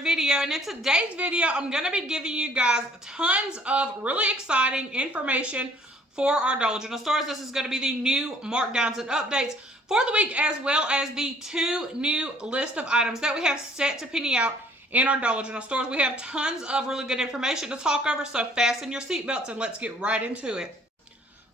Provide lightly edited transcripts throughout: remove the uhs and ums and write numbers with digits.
another video, and in today's video I'm going to be giving you guys tons of really exciting information for our Dollar General stores. This is going to be the new markdowns and updates for the week, as well as the 2 new list of items that we have set to penny out in our Dollar General stores. We have tons of really good information to talk over, so fasten your seatbelts and let's get right into it.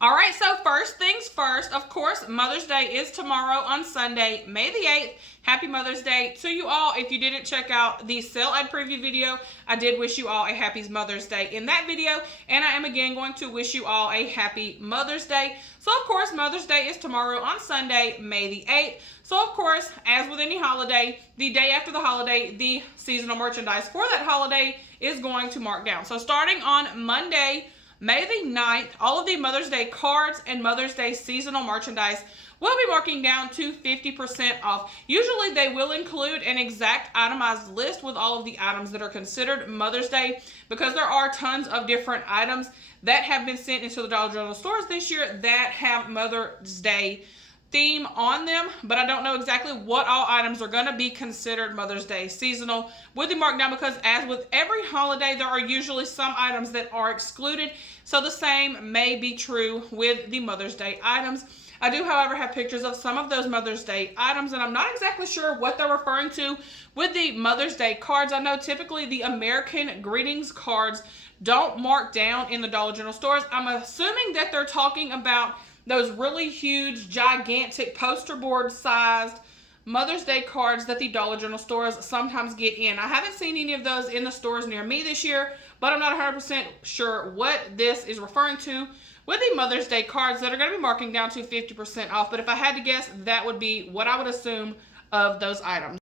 All right, so first things first, of course, Mother's Day is tomorrow on Sunday, May the 8th. Happy Mother's Day to you all. If you didn't check out the sale ad preview video, I did wish you all a happy Mother's Day in that video, and I am again going to wish you all a happy Mother's Day. So, of course, Mother's Day is tomorrow on Sunday, May the 8th. So, of course, as with any holiday, the day after the holiday, the seasonal merchandise for that holiday is going to mark down. So, starting on Monday, May the 9th, all of the Mother's Day cards and Mother's Day seasonal merchandise will be marking down to 50% off. Usually they will include an exact itemized list with all of the items that are considered Mother's Day, because there are tons of different items that have been sent into the Dollar General stores this year that have Mother's Day theme on them, but I don't know exactly what all items are going to be considered Mother's Day seasonal with the markdown, because as with every holiday, there are usually some items that are excluded. So the same may be true with the Mother's Day items. I do, however, have pictures of some of those Mother's Day items, and I'm not exactly sure what they're referring to with the Mother's Day cards. I know typically the American Greetings cards don't mark down in the Dollar General stores. I'm assuming that they're talking about those really huge, gigantic poster board sized Mother's Day cards that the Dollar General stores sometimes get in. I haven't seen any of those in the stores near me this year, but I'm not 100% sure what this is referring to with the Mother's Day cards that are going to be marking down to 50% off. But if I had to guess, that would be what I would assume of those items.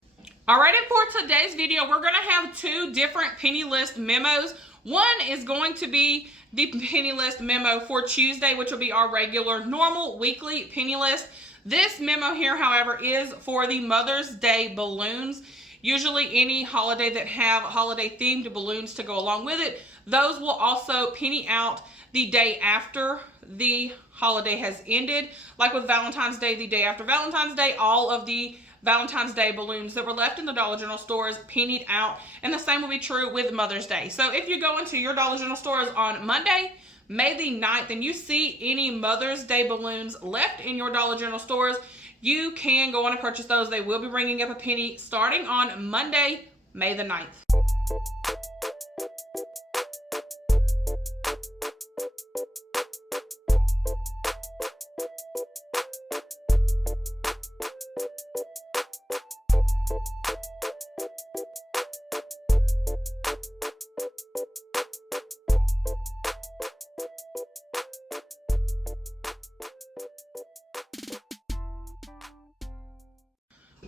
All right, and for today's video, we're going to have 2 different penny list memos. One is going to be the penny list memo for Tuesday, which will be our regular, normal, weekly penny list. This memo here, however, is for the Mother's Day balloons. Usually any holiday that have holiday-themed balloons to go along with it, those will also penny out the day after the holiday has ended. Like with Valentine's Day, the day after Valentine's Day, all of the Valentine's Day balloons that were left in the Dollar General stores pennied out, and the same will be true with Mother's Day. So if you go into your Dollar General stores on Monday, May the 9th, and you see any Mother's Day balloons left in your Dollar General stores, you can go on and purchase those. They will be ringing up a penny starting on Monday, May the 9th.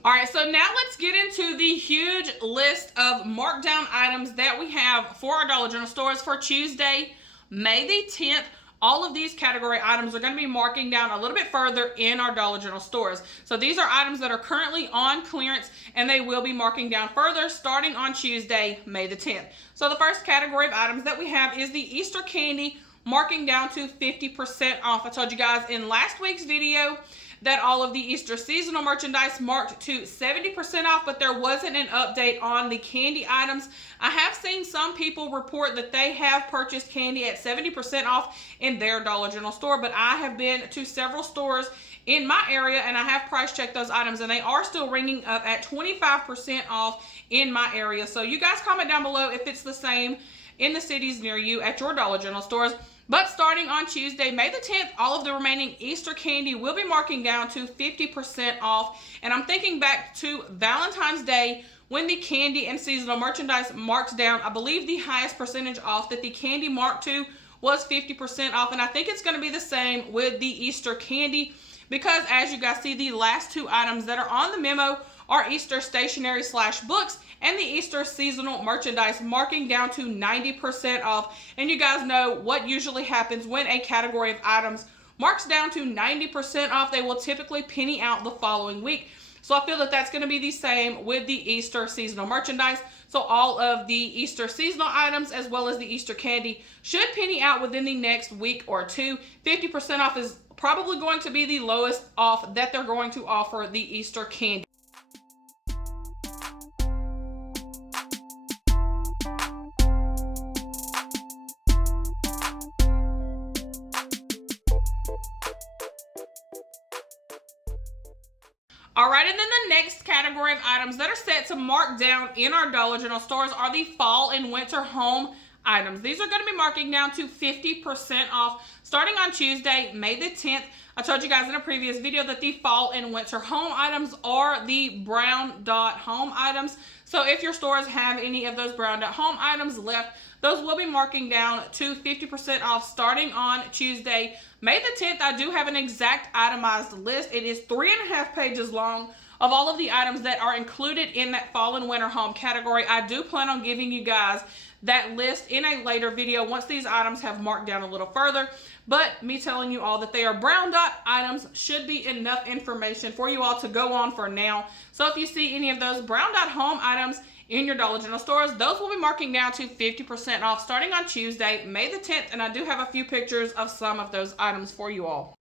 All right, so now let's get into the huge list of markdown items that we have for our Dollar General stores for Tuesday, May the 10th. All of these category items are going to be marking down a little bit further in our Dollar General stores. So these are items that are currently on clearance, and they will be marking down further starting on Tuesday, May the 10th. So the first category of items that we have is the Easter candy, marking down to 50% off. I told you guys in last week's video that all of the Easter seasonal merchandise marked to 70% off, but there wasn't an update on the candy items. I have seen some people report that they have purchased candy at 70% off in their Dollar General store, but I have been to several stores in my area and I have price checked those items, and they are still ringing up at 25% off in my area. So you guys comment down below if it's the same in the cities near you at your Dollar General stores. But starting on Tuesday, May the 10th, all of the remaining Easter candy will be marking down to 50% off. And I'm thinking back to Valentine's Day when the candy and seasonal merchandise marked down. I believe the highest percentage off that the candy marked to was 50% off. And I think it's going to be the same with the Easter candy, because as you guys see, the last 2 items that are on the memo are Easter stationery / books and the Easter seasonal merchandise, marking down to 90% off. And you guys know what usually happens when a category of items marks down to 90% off. They will typically penny out the following week. So I feel that that's going to be the same with the Easter seasonal merchandise. So all of the Easter seasonal items as well as the Easter candy should penny out within the next week or 2. 50% off is probably going to be the lowest off that they're going to offer the Easter candy. All right, and then the next category of items that are set to mark down in our Dollar General stores are the fall and winter home items. These are going to be marking down to 50% off starting on Tuesday, May the 10th. I told you guys in a previous video that the fall and winter home items are the brown dot home items. So if your stores have any of those brown dot home items left, those will be marking down to 50% off starting on Tuesday, May the 10th. I do have an exact itemized list. It is 3.5 pages long of all of the items that are included in that fall and winter home category. I do plan on giving you guys that list in a later video once these items have marked down a little further. But me telling you all that they are brown dot items should be enough information for you all to go on for now. So if you see any of those brown dot home items in your Dollar General stores, those will be marking down to 50% off starting on Tuesday, May the 10th. And I do have a few pictures of some of those items for you all.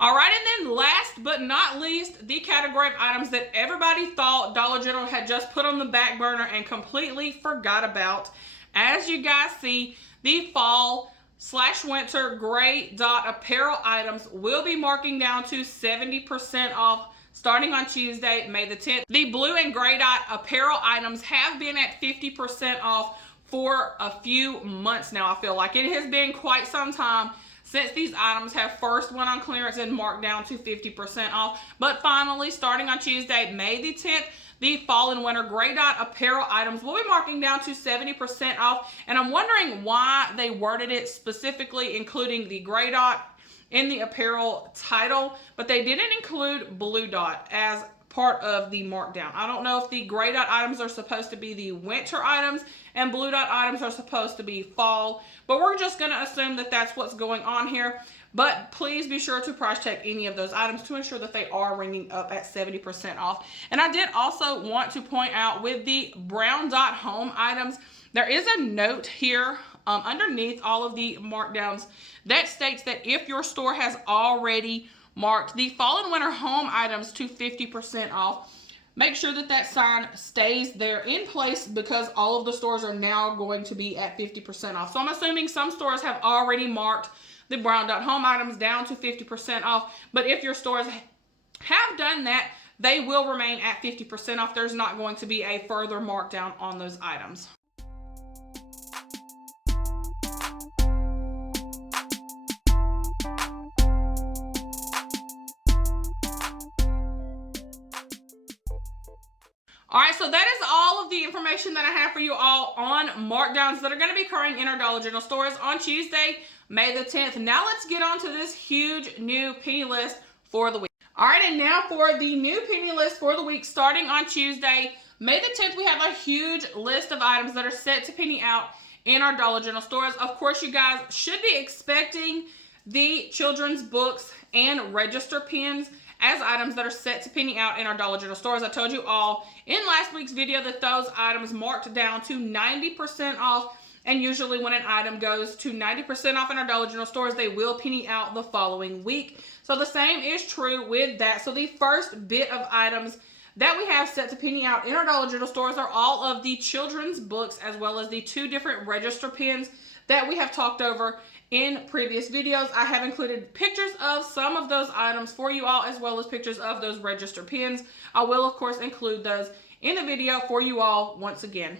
All right, and then last but not least, the category of items that everybody thought Dollar General had just put on the back burner and completely forgot about. As you guys see, the fall/winter gray dot apparel items will be marking down to 70% off starting on Tuesday, May the 10th. The blue and gray dot apparel items have been at 50% off for a few months now. I feel like it has been quite some time since these items have first went on clearance and marked down to 50% off. But finally, starting on Tuesday, May the 10th, the fall and winter gray dot apparel items will be marking down to 70% off. And I'm wondering why they worded it specifically, including the gray dot in the apparel title, but they didn't include blue dot as part of the markdown. I don't know if the gray dot items are supposed to be the winter items and blue dot items are supposed to be fall, but we're just going to assume that that's what's going on here. But please be sure to price check any of those items to ensure that they are ringing up at 70% off. And I did also want to point out with the brown dot home items, there is a note here underneath all of the markdowns that states that if your store has already marked the fall and winter home items to 50% off, make sure that that sign stays there in place because all of the stores are now going to be at 50% off. So I'm assuming some stores have already marked the brown dot home items down to 50% off, but if your stores have done that, they will remain at 50% off. There's not going to be a further markdown on those items. All right, so that is all of the information that I have for you all on markdowns that are going to be occurring in our Dollar General stores on Tuesday, May the 10th. Now let's get on to this huge new penny list for the week. All right, and now for the new penny list for the week starting on Tuesday, May the 10th, we have a huge list of items that are set to penny out in our Dollar General stores. Of course, you guys should be expecting the children's books and register pins as items that are set to penny out in our Dollar General stores. I told you all in last week's video that those items marked down to 90% off, and usually when an item goes to 90% off in our Dollar General stores, they will penny out the following week. So the same is true with that. So the first bit of items that we have set to penny out in our Dollar General stores are all of the children's books as well as the 2 different register pins that we have talked over in previous videos. I have included pictures of some of those items for you all as well as pictures of those register pins. I will, of course, include those in the video for you all once again.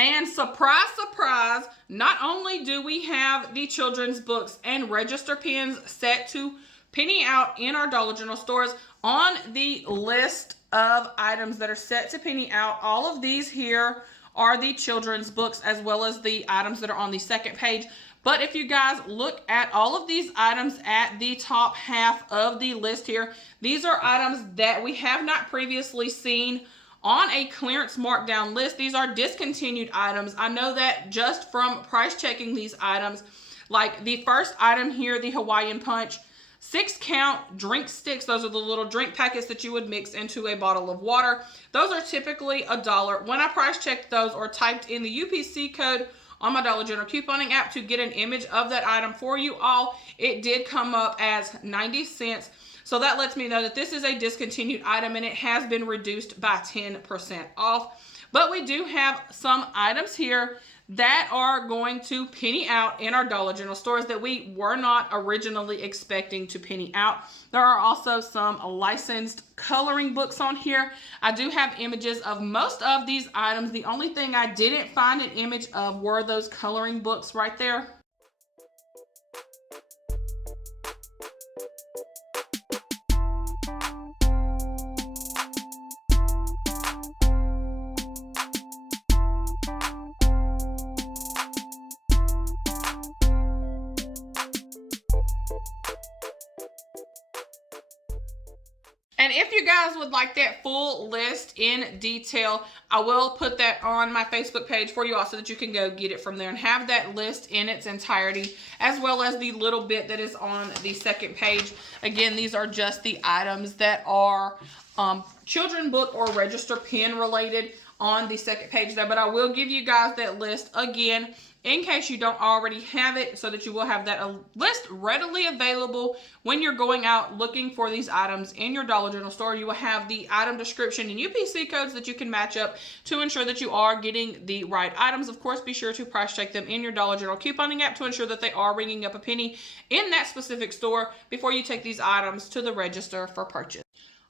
And surprise, surprise, not only do we have the children's books and register pins set to penny out in our Dollar General stores, on the list of items that are set to penny out, all of these here are the children's books as well as the items that are on the second page. But if you guys look at all of these items at the top half of the list here, these are items that we have not previously seen on a clearance markdown list. These are discontinued items. I know that just from price checking these items, like the first item here, the Hawaiian Punch, 6-count drink sticks. Those are the little drink packets that you would mix into a bottle of water. Those are typically $1. When I price checked those or typed in the UPC code on my Dollar General couponing app to get an image of that item for you all, it did come up as 90 cents. So that lets me know that this is a discontinued item and it has been reduced by 10% off. But we do have some items here that are going to penny out in our Dollar General stores that we were not originally expecting to penny out. There are also some licensed coloring books on here. I do have images of most of these items. The only thing I didn't find an image of were those coloring books right there. And if you guys would like that full list in detail, I will put that on my Facebook page for you all so that you can go get it from there and have that list in its entirety, as well as the little bit that is on the second page. Again, these are just the items that are children book or register pen related on the second page there. But I will give you guys that list again in case you don't already have it, so that you will have that list readily available when you're going out looking for these items in your Dollar General store. You will have the item description and UPC codes that you can match up to ensure that you are getting the right items. Of course, be sure to price check them in your Dollar General couponing app to ensure that they are ringing up a penny in that specific store before you take these items to the register for purchase.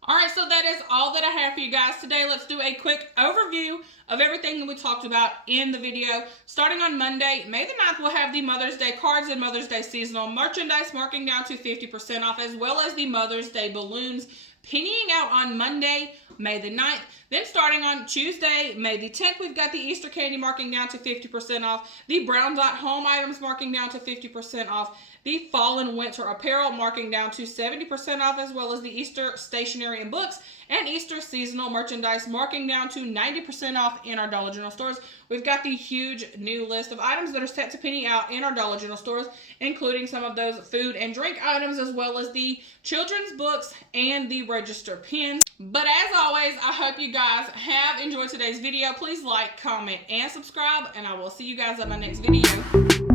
All right, so that is all that I have for you guys today. Let's do a quick overview of everything that we talked about in the video. Starting on Monday, May the 9th, we'll have the Mother's Day cards and Mother's Day seasonal merchandise marking down to 50% off, as well as the Mother's Day balloons pennying out on Monday, May the 9th. Then starting on Tuesday, May the 10th, we've got the Easter candy marking down to 50% off, the Brown Dot home items marking down to 50% off, the fall and winter apparel marking down to 70% off, as well as the Easter stationery and books and Easter seasonal merchandise marking down to 90% off in our Dollar General stores. We've got the huge new list of items that are set to penny out in our Dollar General stores, including some of those food and drink items, as well as the children's books and the register pins. But as always, I hope you guys have enjoyed today's video. Please like, comment, and subscribe, and I will see you guys at my next video.